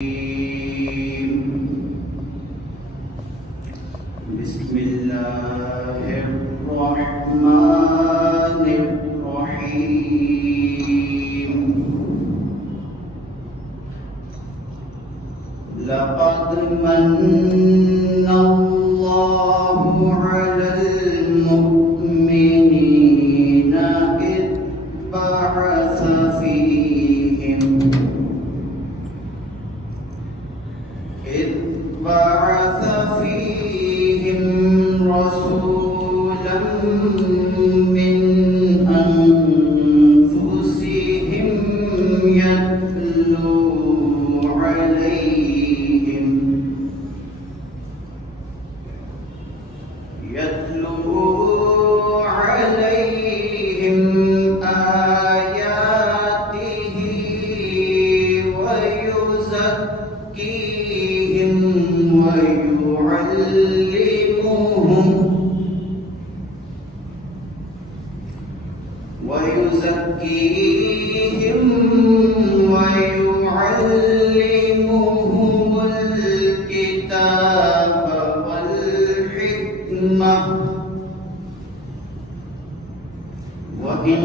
بسم الله الرحمن الرحيم لقد من الله على المؤمنين إذ بعث فيهم رسولا من أنفسهم يتلو عليهم آياته ويزكيهم ويعلمهم الكتاب والحكمة وإن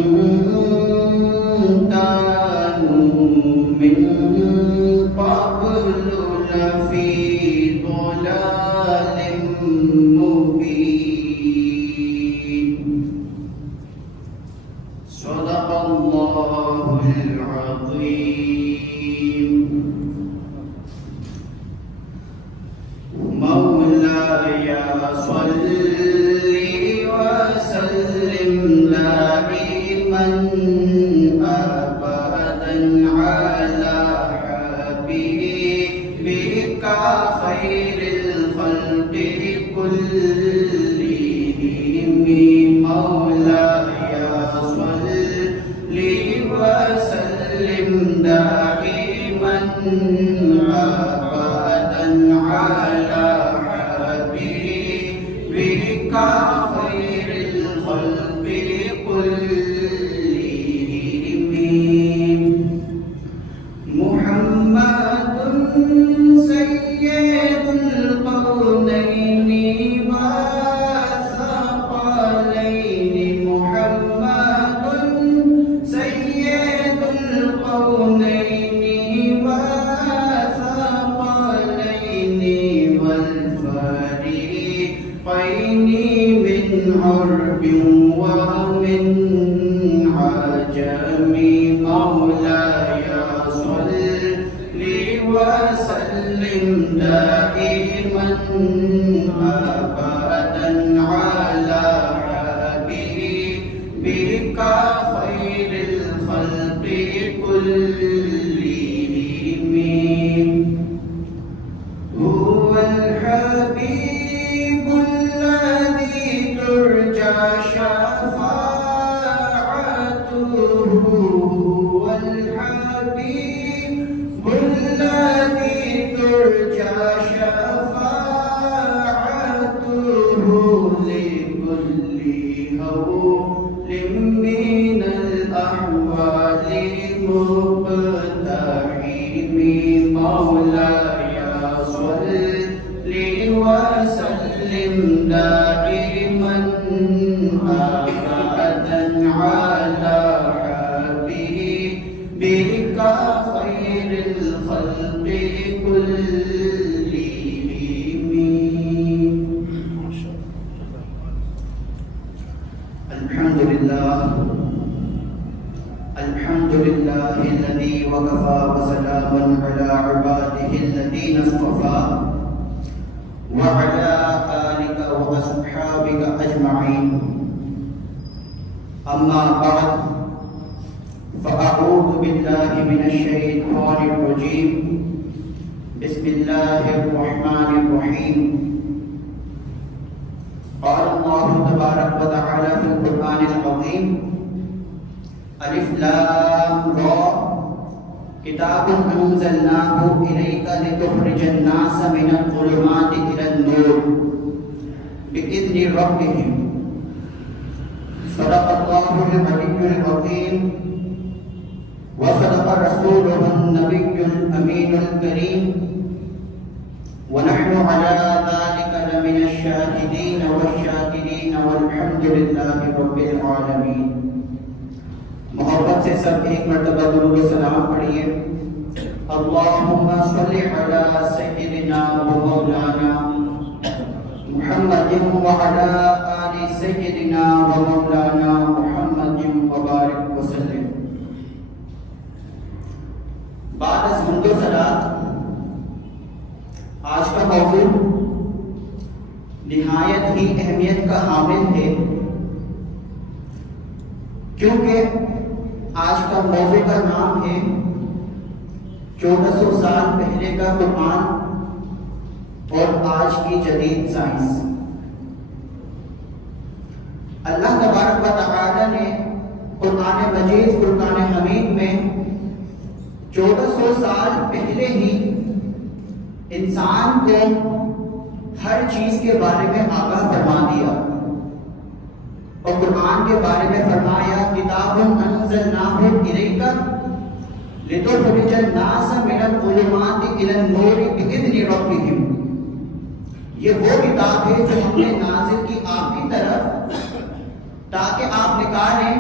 كانوا من قبل لفي ضلال مبين. صدق الله العظيم. مولاي صل وسلم دائما أبدا على حبيبك خير الخلق كلهم. مولاي صل وسلم دائما أبدا على حبيبك خير الخلق كلهم. محمد سيد القرنين والثقلين. محمد سيد القرنين والثقلين والفريقين من عرب ومن عجم. مولاي صل وسلم دائما أبدا على حبيبك خير الخلق كلهم. هو الحبيب الذي ترجى شفاعته. هو الحبيب الذي ترجى شفاعته لكل هول من الأحوال مقتحم. مولاي صل وسلم دائما أبدا على حبيبك خير الخلق كلهم. الحمد لله الذي وكفى وسلام على عباده الذين اصطفى وعلى آلك وأصحابك أجمعين. أما بعد فأعوذ بالله من الشيطان الرجيم. بسم الله الرحمن الرحيم. قال الله تبارك وتعالى في القرآن العظيم: ألف لام را كتاب أنزلناه إليك لتخرج الناس من الظلمات إلى النور بإذن ربهم. صدق الله العلي العظيم. وصدق رسوله النبي الأمين الكريم ونحن على ذلك لمن الشاهدين والشاكرين والحمد لله رب العالمين. محبت سے سب ایک مرتبہ درود و سلام پڑھیے. اللهم صل على سيدنا ومولانا محمد وعلى آل سيدنا ومولانا محمد وبارك وسلم. بعد از حمد و صلات آج کا موضوع نہایت ہی اہمیت کا حامل ہے، کیونکہ آج کا موضوع کا نام ہے 1400 سال پہلے کا قرآن اور آج کی جدید سائنس. اللہ تبارک و تعالی نے قرآن مجید فرقان حمید میں 1400 سال پہلے ہی انسان کو ہر چیز کے بارے میں آگاہ فرما دیا اور قرآن کے بارے میں فرمایا کتاب انزلناہ الیک لتخرج الناس من الظلمات الى النور باذن ربهم. یہ وہ کتاب ہے جو ہم نے نازل کی آپ کی طرف تاکہ آپ نکالیں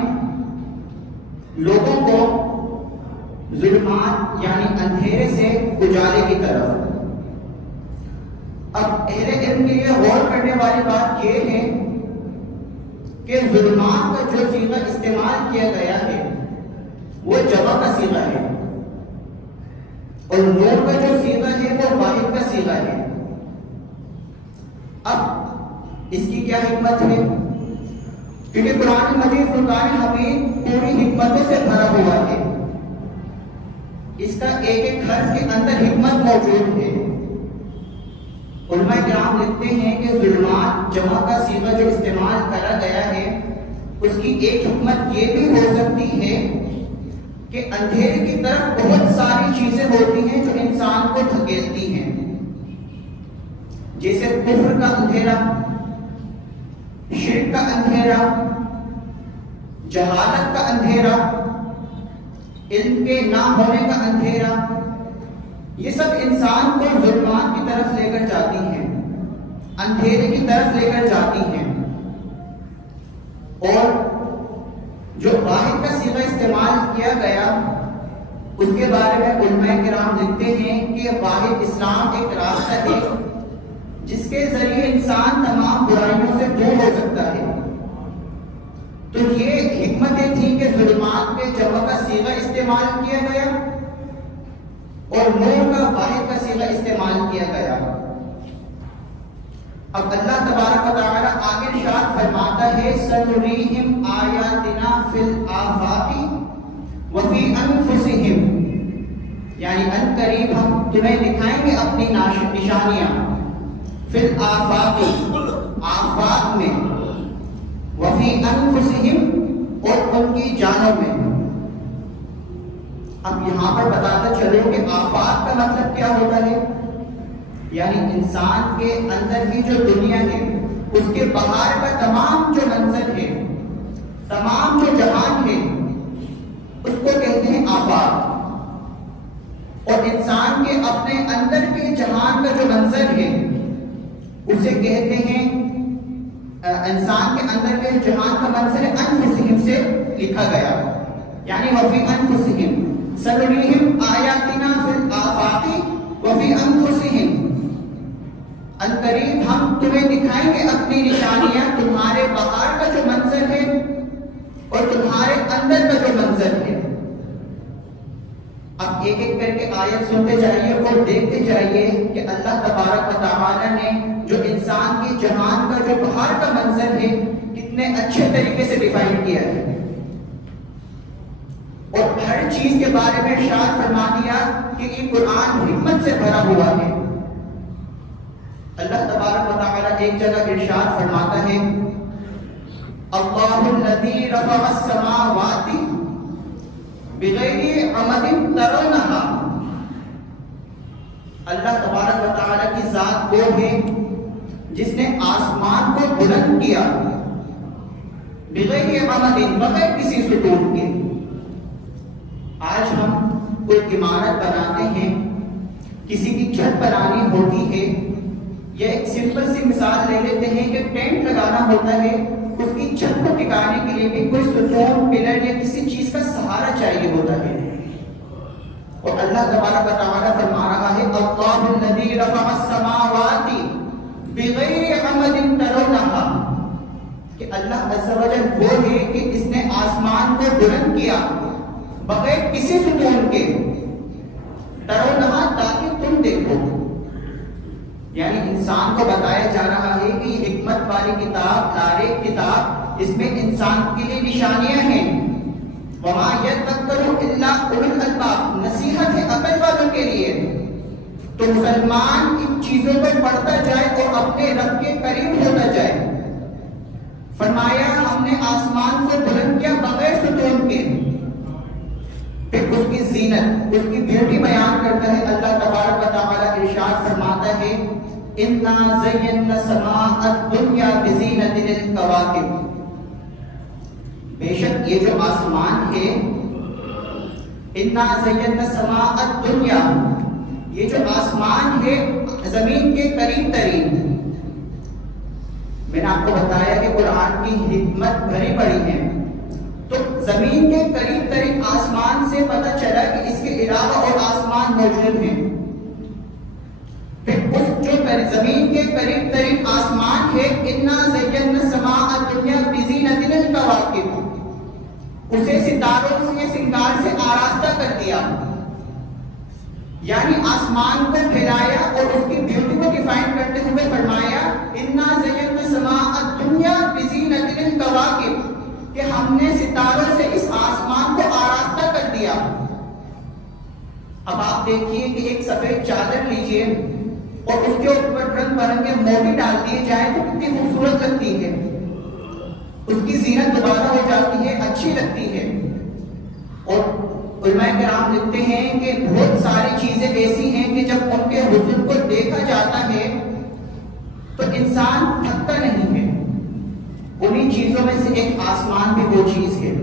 لوگوں کو ظلمات یعنی اندھیرے سے اجالے کی طرف. اب اہل علم کے لیے غور کرنے والی بات یہ ہے کہ ظلمات کا جو صیغہ استعمال کیا گیا ہے وہ جمع کا صیغہ ہے اور نور کا جو صیغہ ہے وہ واحد کا صیغہ ہے. اب اس کی کیا حکمت ہے؟ کیونکہ قرآن مجید فرقان حمید پوری حکمتوں سے بھرا ہوا ہے. اس کا ایک ایک حرف کے اندر حکمت موجود ہے. علماء کرام لکھتے ہیں کہ ظلمات جمع کا صیغہ جو استعمال کرا گیا ہے اس کی ایک حکمت یہ بھی ہو سکتی ہے کہ اندھیرے کی طرف بہت ساری چیزیں ہوتی ہیں جو انسان کو دھکیلتی ہیں، جیسے کفر کا اندھیرا، شرک کا اندھیرا، جہالت کا اندھیرا، علم کے نہ ہونے کا اندھیرا. یہ سب انسان کو ظلمات کی طرف لے کر جاتی ہیں، اندھیرے کی طرف لے کر جاتی ہیں. اور جو واحد کا صیغہ استعمال کیا گیا اس کے بارے میں علماء کرام لکھتے ہیں کہ واحد اسلام ایک راستہ ہے جس کے ذریعے انسان تمام برائیوں سے دور ہو سکتا ہے. تو یہ حکمتیں تھیں کہ ظلمات میں جمع کا صیغہ استعمال کیا گیا اور نور کا واحد کا صیغہ استعمال کیا گیا. اب اللہ تبارک و تعالی آگے ارشاد فرماتا ہے سنریہم آیاتنا فی الآفاق وفی انفسہم، یعنی ان قریب ہم تمہیں دکھائیں گے اپنی نشانیاں فی الآفاق، آفاق میں، وفی انفسہم اور ان کی جانوں میں. اب یہاں پر بتاتا چلو کہ آفاق کا مطلب کیا ہوتا ہے، یعنی انسان کے اندر کی جو دنیا ہے اس کے باہر کا تمام جو منظر ہے، تمام جو جہان ہے اس کو کہتے ہیں آفاق. اور انسان کے اپنے اندر کے جہان کا جو منظر ہے اسے کہتے ہیں، انسان کے اندر کے جہان کا منظر انفسہم سے لکھا گیا، یعنی وفی انفسہم سنریہم آیاتنا فی الآفاق وفی انفسہم، ان قریب ہم تمہیں دکھائیں گے اپنی نشانیاں، تمہارے باہر کا جو منظر ہے اور تمہارے اندر کا جو منظر ہے. اب ایک ایک کر کے آیت سنتے جائیے اور دیکھتے جائیے کہ اللہ تبارک و تعالی نے جو انسان کی جہان کا جو باہر کا منظر ہے کتنے اچھے طریقے سے ڈیفائن کیا ہے اور ہر چیز کے بارے میں ارشاد فرما دیا کہ یہ قرآن حکمت سے بھرا ہوا ہے. اللہ تبارک و تعالی ایک جگہ ارشاد فرماتا ہے اللہ الذی رفع السماوات بغیر عمد ترونہا، اللہ تبارک و تعالی کی ذات وہ ہے جس نے آسمان کو بلند کیا بغیر عمد، بغیر کسی ستون کے. آج ہم کوئی عمارت بناتے ہیں، کسی کی چھت بنانی ہوتی ہے، یا ایک سمپل سی مثال لے لیتے ہیں کہ ٹینٹ لگانا ہوتا ہے، اس کی چھت کو ٹکانے کے لیے بھی کوئی ستون، پلر یا کسی چیز کا سہارا چاہیے ہوتا ہے۔ اور اللہ تبارک و تعالیٰ فرما رہا ہے اللہ الذی رفع السماوات بغیر عمد ترونہا، کہ اللہ عز و جل وہ ہے کہ اس نے آسمان کو بلند کیا بغیر کسی ستون کے، ترونہا تاکہ تم دیکھو۔ یعنی انسان کو بتایا جا رہا ہے کہ یہ حکمت والی کتاب، دار کتاب، اس میں انسان کے لیے نشانیاں ہیں۔ وَمَا يَذَّكَّرُ إِلَّا أُولُو الْأَلْبَابِ، نصیحت ہے عقل والوں کے لیے۔ تو مسلمان ان چیزوں کو پڑھتا جائے اور اپنے رب کے قریب ہوتا جائے۔ فرمایا ہم نے آسمان کو بلند کیا بغیر ستون کے۔ پھر اس کی زینت، اس کی بیوٹی بیان کرتا ہے اللہ تبارک و تعالیٰ ارشاد فرماتا ہے اِنَّا زَيَّنَّا السَّمَاءَ الدُّنْيَا بِزِينَةٍ الْكَوَاكِبِ، بے شک یہ جو آسمان ہے، اِنَّا زَيَّنَّا السَّمَاءَ الدُّنْيَا، یہ جو آسمان ہے زمین کے قریب ترین۔ میں نے آپ کو بتایا کہ قرآن کی حکمت بھری پڑی ہے، تو زمین کے قریب ترین آسمان سے پتہ چلا کہ اس کے علاوہ اور آسمان موجود ہیں۔ پھر اس جو زمین کے قریب ترین آسمان ہے اِنَّا زَيَّنَّا السَّمَاءَ الدُّنْيَا بِزِينَةٍ الْكَوَاكِبِ، اسے ستاروں سے، سنگار سے آراستہ کر دیا، یعنی آسمان کو پھیلایا اور اس کی بیوٹی کو ڈیفائن کرتے ہوئے فرمایا اِنَّا زَيَّنَّا السَّمَاءَ الدُّنْيَا بِزِينَةٍ الْكَوَاكِبِ، کہ ہم نے ستاروں سے اس آسمان کو آراستہ کر دیا۔ اب آپ دیکھیے کہ ایک سفید چادر لیجئے اور اس کے اوپر رنگ برنگے موتی ڈال دیے جائیں تو کتنی خوبصورت لگتی ہے، اس کی زینت دوبارہ ہو جاتی ہے، اچھی لگتی ہے۔ اور علماء کرام لکھتے ہیں کہ بہت ساری چیزیں ایسی ہیں کہ جب ان کے حسن کو دیکھا جاتا ہے تو انسان تھکتا نہیں ہے۔ انہی چیزوں میں سے ایک آسمان بھی وہ چیز ہے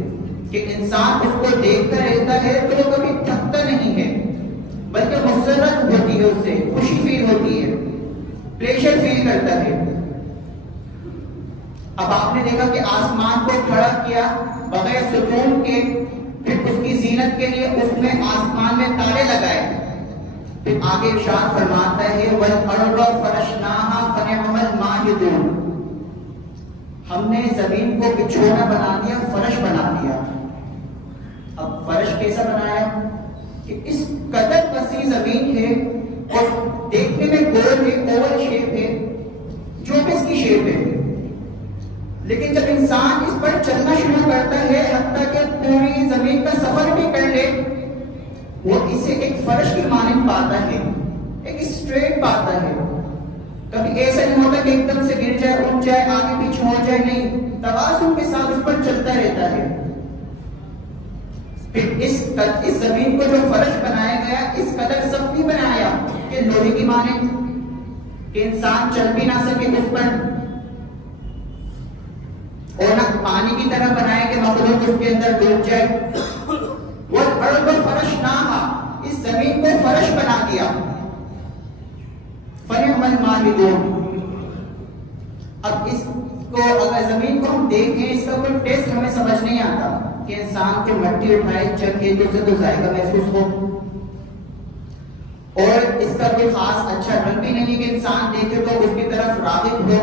کہ انسان اس کو دیکھتا رہتا ہے تو وہ کبھی تھکتا نہیں ہے، بلکہ مسرت ہوتی ہے، اس سے خوشی فیل ہوتی ہے، پلیزر فیل کرتا ہے۔ اب آپ نے دیکھا کہ آسمان کو کھڑا کیا بغیر ستون کے، پھر اس کی زینت کے لیے اس میں آسمان میں تارے لگائے، پھر آگے ارشاد فرماتا ہے وَالْأَرْضَ فَرَشْنَاهَا فَنِعْمَ الْمَاهِدُونَ، ہم نے زمین کو بچھونا بنا دیا، فرش بنا دیا۔ اب فرش کیسا بنایا کہ اس قدر وسیع زمین ہے اور دیکھنے میں گول ہے، اوول شیپ ہے، جو بھی اس کی شیپ ہے، لیکن جب انسان اس پر چلنا شروع کرتا ہے حتیٰ کہ پوری زمین کا سفر بھی کر لے، وہ اسے ایک فرش کی مانند پاتا ہے، ایک اسٹریٹ پاتا ہے۔ کبھی ایسا نہیں ہوتا کہ ایک دم سے گر جائے، اٹھ جائے، آگے پیچھے ہو جائے، نہیں، توازن کے ساتھ اس پر چلتا رہتا ہے۔ پھر اس زمین کو جو فرش بنایا گیا اس قدر سخت نہیں بنایا کہ لوہے کی مانند کہ انسان چل بھی نہ سکے اس پر، اور نہ پانی کی طرح بنایا کہ مخلوق اس کے اندر ڈوب جائے۔ وَالْأَرْضَ فَرَشْنَاهَا، اس زمین کو فرش بنا دیا۔ فَنِعْمَ الْمَاهِدُونَ، اب اس کو اگر زمین کو ہم دیکھیں اس کا کوئی ٹیسٹ ہمیں سمجھ نہیں آتا کہ انسان کو مٹی اٹھائے چکھے تو اسے تو ذائقہ محسوس ہو، اور اس کا کوئی خاص اچھا رنگ بھی نہیں کہ انسان دیکھے تو اس کی طرف راغب ہو،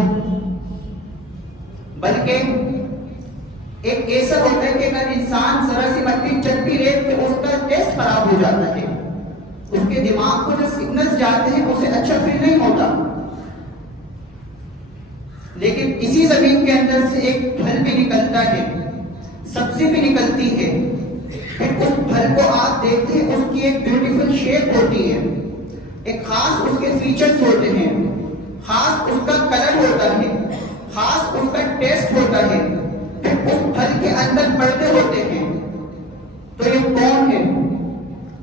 بلکہ ایک ایسا ہوتا ہے کہ اگر انسان ذرا سی مٹی چکھ بھی لے تو اس کا ٹیسٹ خراب ہو جاتا ہے، اس کے دماغ کو جو سگنلز جاتے ہیں اسے اچھا فیل نہیں ہوتا۔ لیکن اسی زمین کے اندر سے ایک پھل بھی نکلتا ہے، سبزی بھی نکلتی ہے، پھر اس پھل کو آپ دیکھتے ہیں اس کی ایک بیوٹیفل شیپ ہوتی ہے، ایک خاص اس کے فیچرز ہوتے ہیں، خاص اس کا کلر ہوتا ہے، خاص اس کا ٹیسٹ ہوتا ہے، پھر اس پھل کے اندر پردے ہوتے ہیں۔ تو یہ کون ہے؟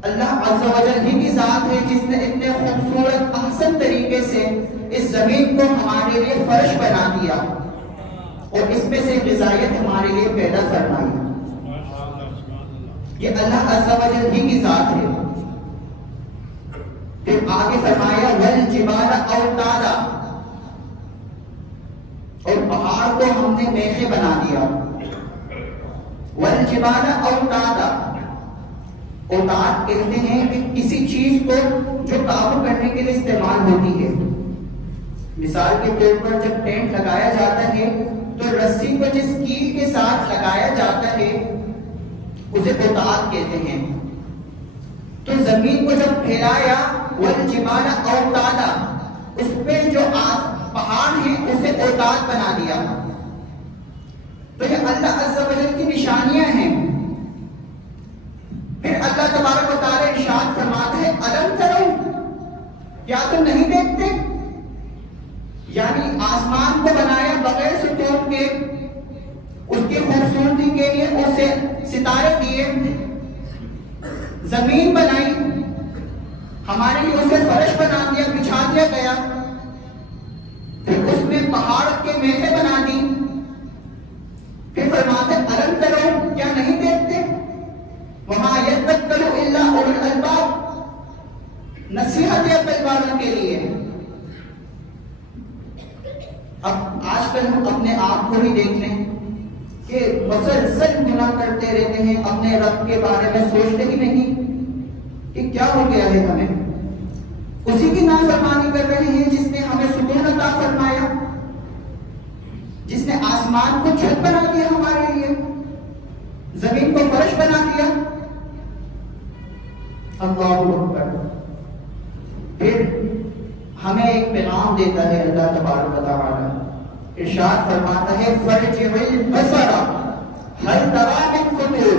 اللہ عز و جل ہی کی ذات ہے جس نے اتنے خوبصورت احسن طریقے سے اس زمین کو ہمارے لیے فرش بنا دیا اور اس میں سے غذائیت ہمارے لیے پیدا فرمائی۔ یہ اللہ عز و جل ہی کی ذات ہے. پھر آگے فرمایا والجبال اوتادا، اور پہاڑ کو ہم نے میخیں بنا دیا. والجبال اوتادا، اوتاد کہتے ہیں کہ کسی چیز کو جو قابو کرنے کے لیے استعمال ہوتی ہے. مثال کے طور پر جب ٹینٹ لگایا جاتا ہے تو رسی کو جس کیل کے ساتھ لگایا جاتا ہے اسے اوتاد کہتے ہیں. تو زمین کو جب پھیلایا والجبال اوتادا، اس پہ جو پہاڑ ہیں اسے اوتاد بنا دیا. تو یہ اللہ عز و جل کی نشانیاں ہیں. پھر اللہ تبارک و تعالی ارشاد فرماتا ہے الم ترو، کیا تم نہیں دیکھتے؟ یعنی آسمان کو بنایا بغیر ستون کے، اس کی خوبصورتی کے لیے اسے ستارے دیے. زمین بنائی، ہمارے لیے اسے فرش بنا دیا، بچھا دیا گیا. پھر اس میں پہاڑ کے میخیں بنا دی. پھر فرماتے الم ترو، کیا نہیں دیکھتے؟ وما یذکر الا اولو الالباب، نصیحت ہے عقل والوں کے لیے. اب آج کل ہم اپنے آپ کو ہی دیکھ لیں کہ مسلسل گناہ کرتے رہتے ہیں، اپنے رب کے بارے میں سوچتے ہی نہیں کہ کیا ہو گیا ہے ہمیں. اسی کی نافرمانی کر رہے ہیں جس نے ہمیں سکون عطا فرمایا، جس نے آسمان کو چھت بنا دیا ہمارے لیے، زمین کو فرش بنا دیا. اللہ اکبر. پھر ہمیں ایک پیغام دیتا ہے اللہ تبارک و تعالی، ارشاد فرماتا ہے فرجع البصر هل تری من فطور،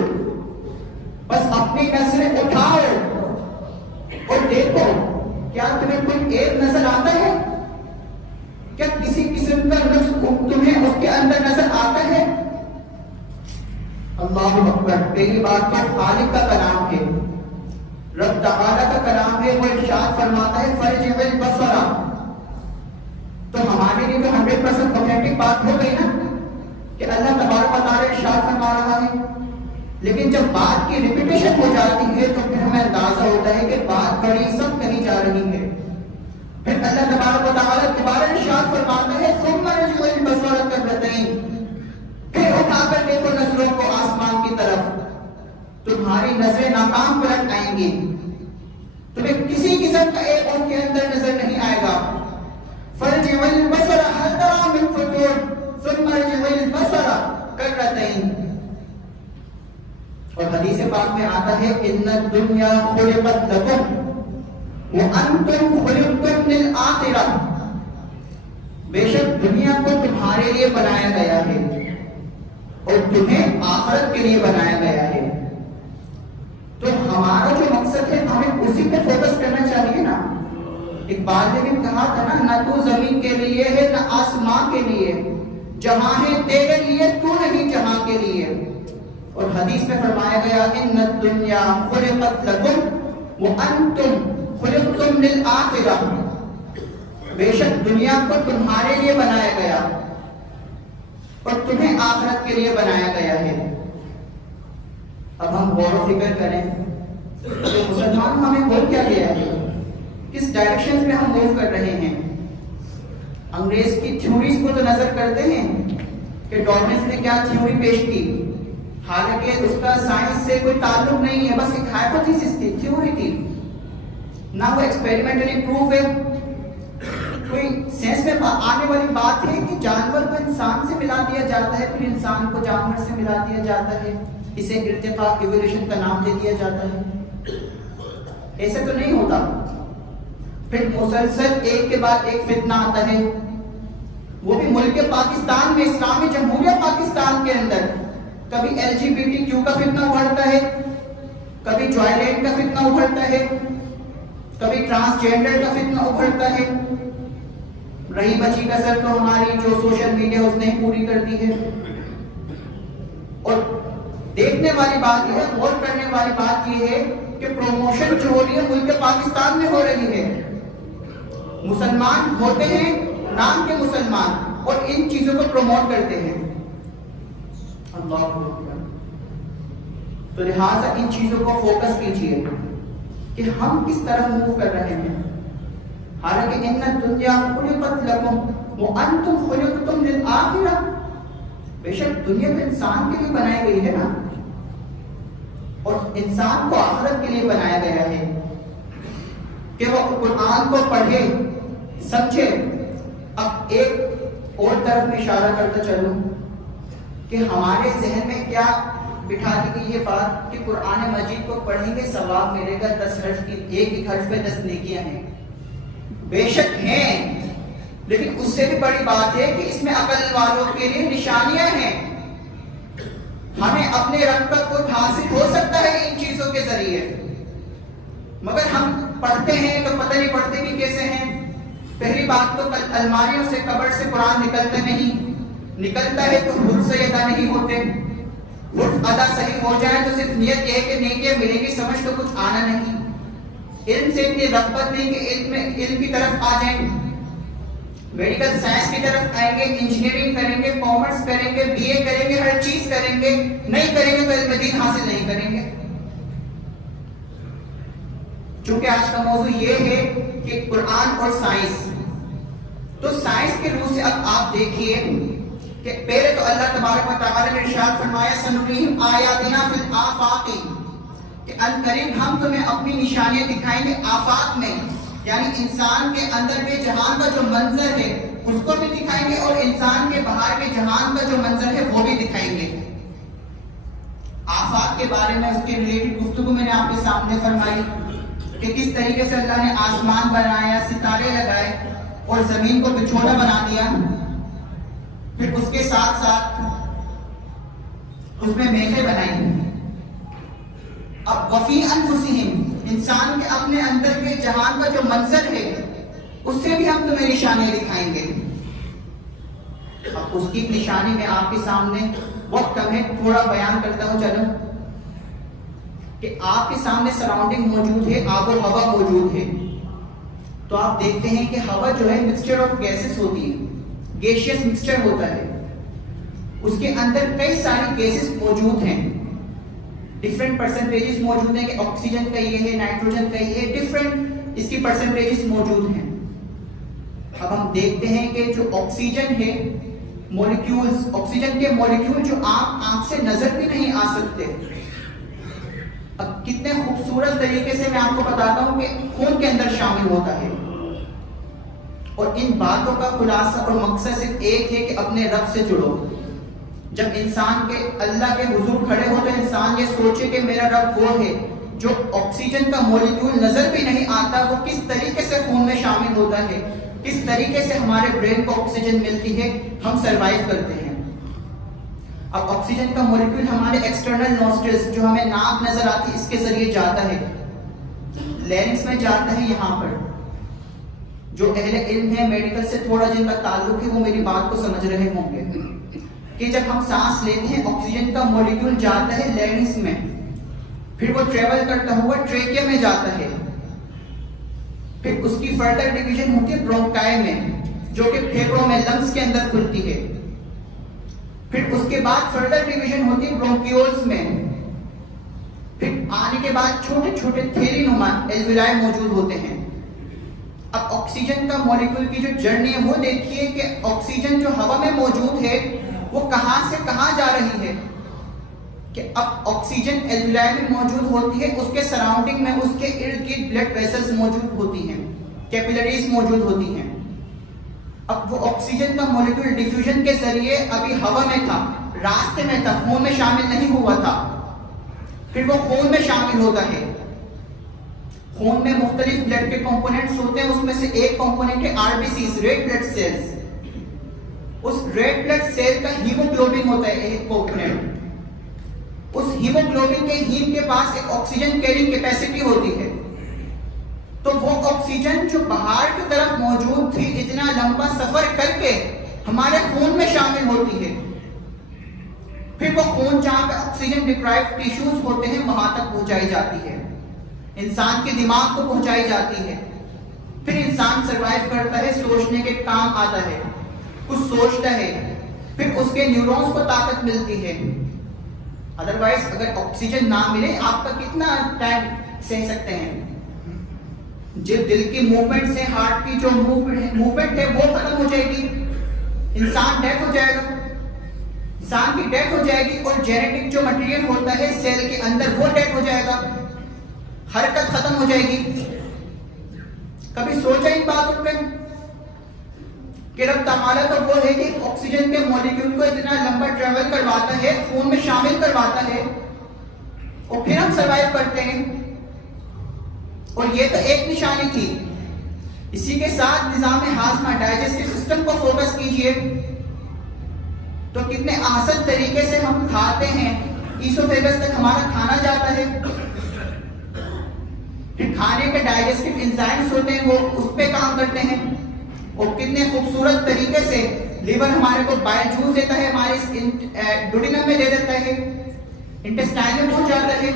بس اپنی نظریں اٹھاؤ اور دیکھو کیا تمہیں کوئی ایک نظر آتا ہے؟ کیا کسی قسم کا نقص تمہیں اس کے اندر نظر آتا ہے؟ اللہ اکبر. پہلی بات تو خالق کا کلام ہے، رب تعالی کا کلام ہے. وہ ارشاد فرماتا ہے فرجع البصر. تو ہمارے لیے تو 100% اوتھینٹک بات ہو گئی نا کہ اللہ تبارک و تعالی ارشاد فرما رہا ہے. لیکن جب بات کی ریپیٹیشن ہو جاتی ہے تو پھر ہمیں اندازہ ہوتا ہے کہ بات بڑی سب کہیں جا رہی ہے. پھر اللہ تبارک و تعالی دوبارہ ارشاد فرماتا ہے ثم ارجعوا البصر کرتين، پھر اٹھا کر دیکھو نظروں کو آسمان کی طرف، تمہاری نظریں ناکام پلٹ آئیں گی، تمہیں کسی قسم کا ایک ان کے اندر نظر نہیں آئے گا. فرجعوا البصر هل ترى من فطور ثم ارجعوا البصر کرتين. اور حدیث پاک میں آتا ہے ان الدنیا خلقت لکم وانتم خلقتم للآخرہ، بے شک دنیا کو تمہارے لیے بنایا گیا ہے اور تمہیں آخرت کے لیے بنایا گیا ہے. تو ہمارا جو مقصد ہے ہمیں اسی پہ فوکس کرنا چاہیے نا. اقبال نے بھی کہا تھا نا، نہ تو زمین کے لیے ہے نہ آسمان کے لیے، جہاں ہے تیرے لیے تو نہیں جہاں کے لیے. اور حدیث میں فرمایا گیا ان الدنیا خلقت لکم وانتم خلقتم للآخرہ، بے شک دنیا کو تمہارے لیے بنایا گیا اور تمہیں آخرت کے لیے بنایا گیا ہے. اب ہم غور و فکر کریں کہ مسلمان ہمیں ہو کیا گیا ہے، کس ڈائریکشن میں ہم موو کر رہے ہیں. انگریز کی تھیوریز کو تو نظر کرتے ہیں کہ ڈارون نے کیا تھیوری پیش کی، حالانکہ اس کا سائنس سے کوئی تعلق نہیں ہے، بس ایک ہائپوتھیسس تھی، تھیوری تھی، نہ وہ ایکسپیریمنٹلی پروف ہے. کوئی سینس میں آنے والی بات ہے کہ جانور کو انسان سے ملا دیا جاتا ہے، پھر انسان کو جانور سے ملا دیا جاتا ہے، اسے ارتقاء ایوولوشن کا نام دے دیا جاتا ہے. ایسے تو نہیں ہوتا. پھر مسلسل ایک کے بعد ایک فتنہ آتا ہے، وہ بھی ملک پاکستان میں، اسلامی جمہوریہ پاکستان کے اندر. کبھی LGBTQ کا فتنہ ابھرتا ہے، کبھی جوائلینٹ کا فتنہ ابھرتا ہے، کبھی ٹرانسجینڈر کا فتنہ ابھرتا ہے. رہی بچی کسر تو ہماری جو سوشل میڈیا اس نے پوری کر دی ہے. اور دیکھنے والی بات یہ ہے، غور کرنے والی بات یہ ہے کہ پروموشن جو ہو رہی ہے ملک پاکستان میں ہو رہی ہے. مسلمان ہوتے ہیں نام کے مسلمان اور ان چیزوں کو پروموٹ کرتے ہیں. اللہ تو لہٰذا ان چیزوں کو فوکس کیجیے کہ ہم کس طرف موو کر رہے ہیں. حالانکہ ان الدنیا خلقت لکم وانتم خلقتم للآخرہ، بے شک دنیا تو انسان کے لیے بنائی گئی ہے نا، اور انسان کو آخرت کے لیے بنایا گیا ہے کہ وہ قرآن کو پڑھے سمجھے. اب ایک اور طرف میں اشارہ کرتا چلوں کہ ہمارے ذہن میں کیا بٹھا دی گئی یہ بات کہ قرآن مجید کو پڑھیں گے ثواب ملے گا 10 حرف کی، ایک حرف پہ 10 نیکیاں ہیں. بے شک ہیں، لیکن اس سے بھی بڑی بات ہے کہ اس میں عقل والوں کے لیے نشانیاں ہیں. ہمیں اپنے رب کا قرب حاصل ہو سکتا ہے ان چیزوں کے ذریعے، مگر ہم پڑھتے ہیں تو پتہ نہیں پڑھتے بھی کیسے ہیں. پہلی بات تو الماریوں سے کبر سے قرآن نکلتا نہیں، نکلتا ہے تو حرف سے ادا نہیں ہوتے. حرف ادا صحیح ہو جائے تو صرف نیت یہ ہے کہ نیکیاں ملیں گی، سمجھ تو کچھ آنا نہیں. علم سے اتنی رغبت نہیں کہ علم کی طرف آ جائیں، میڈیکل سائنس کی طرف آئیں گے، انجینئرنگ کریں گے، کامرس کریں گے، بی اے کریں گے، ہر چیز کریں گے، نہیں کریں گے تو علم دین حاصل نہیں کریں گے. چونکہ آج کا موضوع یہ ہے کہ قرآن اور سائنس، تو سائنس کے روح سے اب آپ دیکھیے کہ پہلے تو اللہ تبارک و تعالی نے ارشاد فرمایا سنریہم آیاتنا فی الآفاق، کہ ان قریب ہم تمہیں اپنی نشانیاں دکھائیں گے آفاق میں، یعنی انسان کے اندر کے جہان کا جو منظر ہے اس کو بھی دکھائیں گے، اور انسان کے باہر کے جہان کا جو منظر ہے وہ بھی دکھائیں گے. آفاق کے بارے میں اس کے ریلیٹڈ گفتگو میں نے آپ کے سامنے فرمائی کہ کس طریقے سے اللہ نے آسمان بنایا، ستارے لگائے اور زمین کو بچھونا بنا دیا، پھر اس کے ساتھ ساتھ اس میں میخیں بنائی. اب وفی انفسہم، انسان کے اپنے اندر کے جہان کا جو منظر ہے اس سے بھی ہم تمہیں نشانی دکھائیں گے. اب اس کی نشانی میں آپ کے سامنے وقت کم ہے، تھوڑا بیان کرتا ہوں چلو، کہ آپ کے سامنے سراؤنڈنگ موجود ہے، آب و ہوا موجود ہے. تو آپ دیکھتے ہیں کہ ہوا جو ہے مکسچر آف گیسز ہوتی ہے، گیشیس مکسچر ہوتا ہے، اس کے اندر کئی ساری گیسز موجود ہیں، ڈفرینٹ پرسنٹیجز موجود ہیں کہ آکسیجن کا یہ ہے، نائٹروجن کا یہ ہے، ڈفرینٹ اس کی پرسنٹیجز موجود ہیں. اب ہم دیکھتے ہیں کہ جو آکسیجن ہے، مولیکیولز، آکسیجن کے مولیکیول جو آنکھ سے نظر بھی نہیں آ سکتے. اب کتنے خوبصورت طریقے سے میں آپ کو بتاتا ہوں کہ خون کے اندر شامل ہوتا ہے. اور ان باتوں کا خلاصہ اور مقصد صرف ایک ہے کہ اپنے رب سے جڑو. جب انسان کے اللہ کے حضور کھڑے ہو تو انسان یہ سوچے کہ میرا رب وہ ہے جو آکسیجن کا مولیکیول نظر بھی نہیں آتا، وہ کس طریقے سے خون میں شامل ہوتا ہے، کس طریقے سے ہمارے برین کو آکسیجن ملتی ہے، ہم سروائیو کرتے ہیں. اب آکسیجن کا مولیکیول ہمارے ایکسٹرنل نوسٹرلز جو ہمیں ناک نظر آتی ہے اس کے ذریعے جاتا ہے، لینگز میں جاتا ہے. یہاں پر جو اہل علم ہے، میڈیکل سے تھوڑا جن کا تعلق ہے، وہ میری بات کو سمجھ رہے ہوں گے کہ جب ہم سانس لیتے ہیں آکسیجن کا مولیکیول جاتا ہے لینگز میں، پھر وہ ٹریول کرتا ہوا ٹریکیا میں جاتا ہے، پھر اس کی فردر ڈویژن ہوتی ہے برونکائی میں جو کہ پھیپھڑوں میں لنگز کے اندر کھلتی ہے، پھر اس کے بعد فردر ڈویژن ہوتی ہے برونکیولز میں، پھر آنے کے بعد چھوٹے چھوٹے تھیلی نما الویلائی موجود ہوتے ہیں. اب آکسیجن کا مولیکول کی جو جرنی ہے وہ دیکھیے کہ آکسیجن جو ہوا میں موجود ہے وہ کہاں سے کہاں جا رہی ہے، کہ اب آکسیجن الویلائی میں موجود ہوتی ہے، اس کے سراؤنڈنگ میں اس کے ارد گرد بلڈ ویسلز موجود ہوتی ہیں، کیپیلریز موجود ہوتی ہیں. اب وہ آکسیجن کا مولیکول ڈیفیوژن کے ذریعے ابھی ہوا میں تھا، راستے میں تھا، خون میں شامل نہیں ہوا تھا، پھر وہ خون میں شامل ہوتا ہے. خون میں مختلف بلڈ کے کمپوننٹس ہوتے ہیں، اس میں سے ایک کمپوننٹ ہے R B Cs, red blood cells. اس ریڈ بلڈ سیل کا ہیموگلوبن ہوتا ہے ایک کمپوننٹ. اس ہیموگلوبن کے ہیم کے پاس ایک آکسیجن کیرنگ کیپیسٹی ہوتی ہے. تو وہ آکسیجن جو باہر کی طرف موجود تھی اتنا لمبا سفر کر کے ہمارے خون میں شامل ہوتی ہے، پھر وہ خون جہاں پہ آکسیجن ڈپرائیوڈ ٹیشوز ہوتے ہیں وہاں تک پہنچائی جاتی ہے، انسان کے دماغ کو پہنچائی جاتی ہے. پھر انسان سروائیو کرتا ہے، سوچنے کے کام آتا ہے، کچھ سوچتا ہے، پھر اس کے نیورونز کو طاقت ملتی ہے، ادروائز اگر آکسیجن نہ ملے آپ کا کتنا ٹائم سہ سکتے ہیں؟ جو دل کی موومنٹ سے ہارٹ کی جو موومنٹ ہے وہ ختم ہو جائے گی، انسان ڈیتھ ہو جائے گا، انسان کی ڈیتھ ہو جائے گی، اور جینیٹک جو مٹیریل ہوتا ہے سیل کے اندر وہ ڈیتھ ہو جائے گا، حرکت ختم ہو جائے گی۔ کبھی سوچا ان باتوں پہ کہ رب تعالیٰ تو وہ ہے کہ آکسیجن کے مالیکیول کو اتنا لمبا ٹریول کرواتا ہے، خون میں شامل کرواتا ہے، اور پھر ہم سروائیو کرتے ہیں۔ اور یہ تو ایک نشانی تھی۔ اسی کے ساتھ نظام ہاضمہ ڈائجسٹو سسٹم کو فوکس کیجئے تو کتنے احسن طریقے سے ہم کھاتے ہیں، ایسوفیگس تک ہمارا کھانا جاتا ہے، پھر کھانے کے ڈائجسٹو انزائمز ہوتے ہیں وہ اس پہ کام کرتے ہیں، اور کتنے خوبصورت طریقے سے لیور ہمارے کو بائل جوس دیتا ہے، ہمارے ڈوڈینم میں دے دیتا ہے، انٹسٹائن میں پہنچ جاتا ہے،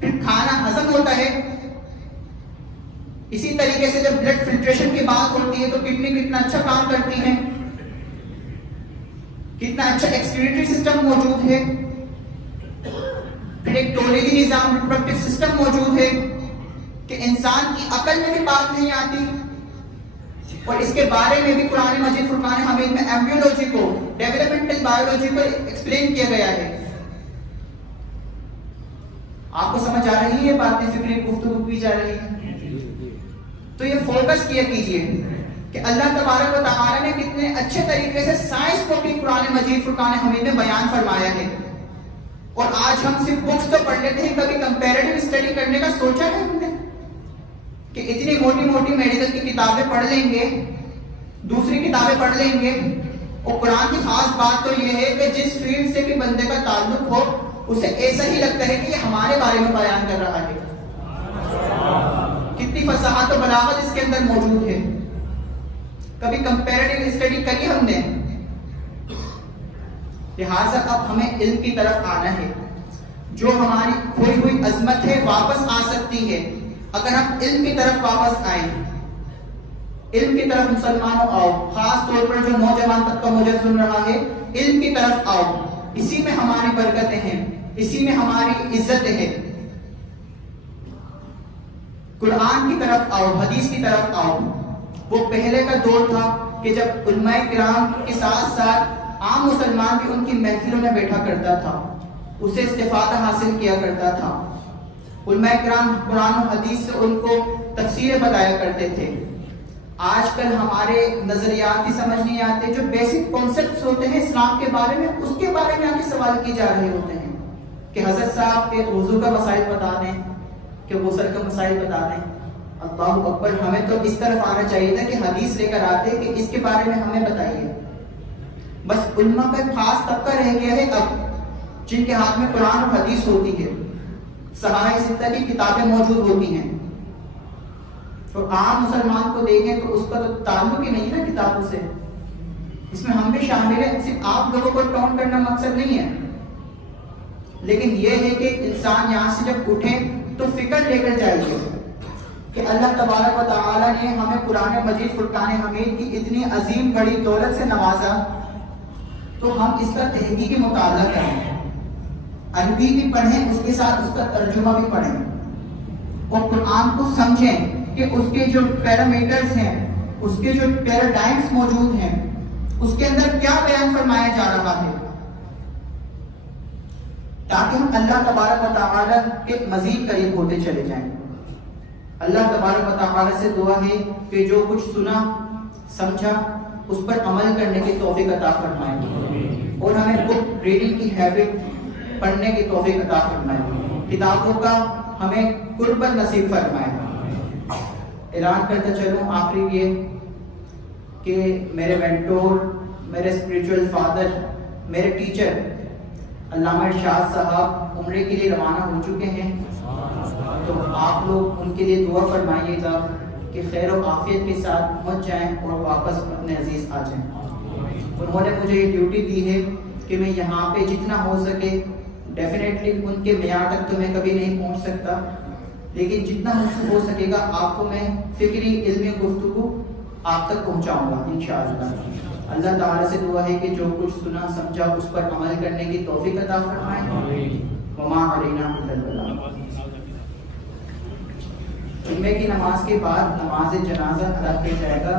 پھر کھانا ہضم ہوتا ہے۔ اسی طریقے سے جب بلڈ فلٹریشن کی بات ہوتی ہے تو کڈنی کتنا اچھا کام کرتی ہے، کتنا اچھا ایکسکریٹری سسٹم موجود ہے، پھر ایک تولیدی نظام ریپروڈکٹیو سسٹم موجود ہے کہ انسان کی عقل میں بھی بات نہیں آتی، اور اس کے بارے میں بھی قرآن مجید فرقان حمید میں ایمبریولوجی کو، ڈیولپمنٹل بایولوجی کو ایکسپلین کیا گیا ہے۔ آپ کو سمجھ آ رہی ہے باتیں، فکری گفتگو کی جا رہی ہے؟ تو یہ فوکس کیا کیجئے کہ اللہ تبارک و تعالیٰ نے کتنے اچھے طریقے سے سائنس کو بھی قرآن مجید فرقان حمید میں بیان فرمایا ہے، اور آج ہم صرف بکس تو پڑھ لیتے ہیں، کبھی کمپیریٹیو اسٹڈی کرنے کا سوچا ہے ہم نے کہ اتنی موٹی موٹی میڈیکل کی کتابیں پڑھ لیں گے، دوسری کتابیں پڑھ لیں گے، اور قرآن کی خاص بات تو یہ ہے کہ جس فیلڈ سے بھی بندے کا تعلق ہو اسے ایسا ہی لگتا ہے کہ یہ ہمارے بارے میں بیان کر رہا ہے۔ کتنی فصاحت و بلاغت اس کے اندر موجود ہے۔ کبھی کمپیریٹیو اسٹڈی کری ہم نے؟ لہٰذا اب ہمیں علم کی طرف آنا ہے، جو ہماری کھوئی ہوئی عظمت ہے واپس آ سکتی ہے اگر ہم علم کی طرف واپس آئیں۔ علم کی طرف مسلمانوں آؤ، خاص طور پر جو نوجوان طبقہ مجھے سن رہا ہے، علم کی طرف آؤ، اسی میں ہماری برکتیں ہیں، اسی میں ہماری عزت ہے۔ قرآن کی طرف آؤ، حدیث کی طرف آؤ۔ وہ پہلے کا دور تھا کہ جب علماء کرام کے ساتھ ساتھ عام مسلمان بھی ان کی محفلوں میں بیٹھا کرتا تھا، اسے استفادہ حاصل کیا کرتا تھا۔ علماء کرام قرآن و حدیث سے ان کو تفسیریں بتایا کرتے تھے۔ آج کل ہمارے نظریات کی سمجھ نہیں آتے، جو بیسک کانسیپٹس ہوتے ہیں اسلام کے بارے میں، اس کے بارے میں آگے سوال کیے جا رہے ہوتے ہیں کہ حضرت صاحب کے وضو کا مسائل بتا دیں، کہ غسل کا مسائل بتا دیں۔ اللہ اکبر، ہمیں تو اس طرف آنا چاہیے تھا کہ حدیث لے کر آتے کہ اس کے بارے میں ہمیں بتائیے۔ بس علماء کا خاص طبقہ رہ گیا ہے اب، جن کے ہاتھ میں قرآن اور حدیث ہوتی ہے، صحاح ستہ کی کتابیں موجود ہوتی ہیں، اور عام مسلمان کو دیکھیں تو اس کا تو تعلق ہی نہیں ہے کتابوں سے۔ اس میں ہم بھی شامل ہیں، صرف آپ لوگوں کو ٹون کرنا مقصد نہیں ہے، لیکن یہ ہے کہ انسان یہاں سے جب اٹھے تو فکر لے کر جائیے کہ اللہ تبارک و تعالیٰ نے ہمیں قرآن مجید فرقان حمید کی اتنی عظیم بڑی دولت سے نوازا، تو ہم اس کا تحقیقی مطالعہ کریں، عربی بھی پڑھیں، اس کے ساتھ اس کا ترجمہ بھی پڑھیں، اور قرآن کو سمجھیں کہ اس کے جو پیرامیٹرز ہیں، اس کے جو پیراڈائمز موجود ہیں، اس کے اندر کیا بیان فرمایا جا رہا ہے، تاکہ ہم اللہ تبارک و تعالیٰ کے مزید قریب ہوتے چلے جائیں۔ اللہ تبارک و تعالیٰ سے دعا ہے کہ جو کچھ سنا سمجھا اس پر عمل کرنے کی توفیق عطا فرمائے، اور ہمیں بک ریڈنگ کی ہیبٹ پڑھنے کی توفیق عطا فرمائے، کتابوں کا ہمیں قربت نصیب فرمائے۔ اعلان کرتا چلوں آخری یہ کہ میرے مینٹور، میرے اسپریچول فادر، میرے ٹیچر علامہ ارشاد صاحب عمرے کے لیے روانہ ہو چکے ہیں، تو آپ لوگ ان کے لیے دعا فرمائیے گا کہ خیر و عافیت کے ساتھ پہنچ جائیں اور واپس اپنے عزیز آ جائیں۔ انہوں نے مجھے یہ ڈیوٹی دی ہے کہ میں یہاں پہ جتنا ہو سکے، ڈیفینیٹلی ان کے معیار تک تو میں کبھی نہیں پہنچ سکتا، لیکن جتنا مجھ سے ہو سکے گا آپ کو میں فکری علمی گفتگو آپ تک پہنچاؤں گا انشاءاللہ. اللہ تعالیٰ سے دعا ہے کہ جو کچھ سنا سمجھا اس پر عمل کرنے کی توفیق عطا فرمائے. وما علینا الا البلاغ. جمعے کی نماز کے بعد نماز جنازہ ادا کیا جائے گا.